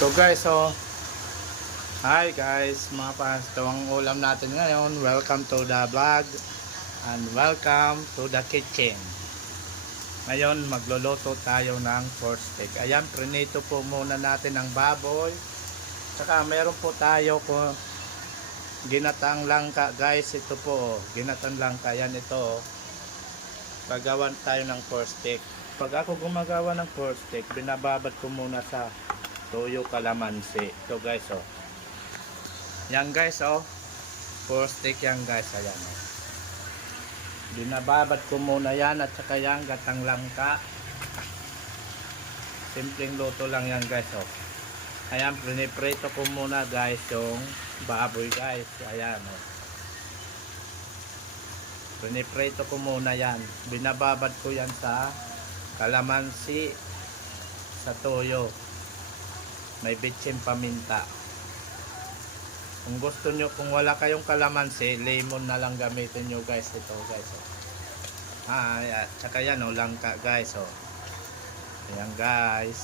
So guys, hi guys, mga fans, ito ang ulam natin ngayon. Welcome to the vlog and welcome to the kitchen. Ngayon magluluto tayo ng pork steak. Ayan, prinito po muna natin ang baboy. Tsaka meron po tayo po ginatang langka guys. Ito po, ginatang langka. Yan ito. Gagawan tayo ng pork steak. Pag ako gumagawa ng pork steak, binababad ko muna sa toyo kalamansi. Ito guys, yan guys, pork steak yan guys. Ayan, binababad ko muna yan. At saka yan gatang langka. Simpleng luto lang yan guys, ayan, piniprito ko muna guys yung baboy guys. Ayan, piniprito ko muna yan. Binababad ko yan sa kalamansi, sa toyo, may bitsin paminta. Kung gusto nyo, kung wala kayong kalamansi, lemon na lang gamitin nyo guys. Ito guys, tsaka yan, langka guys, ayan guys.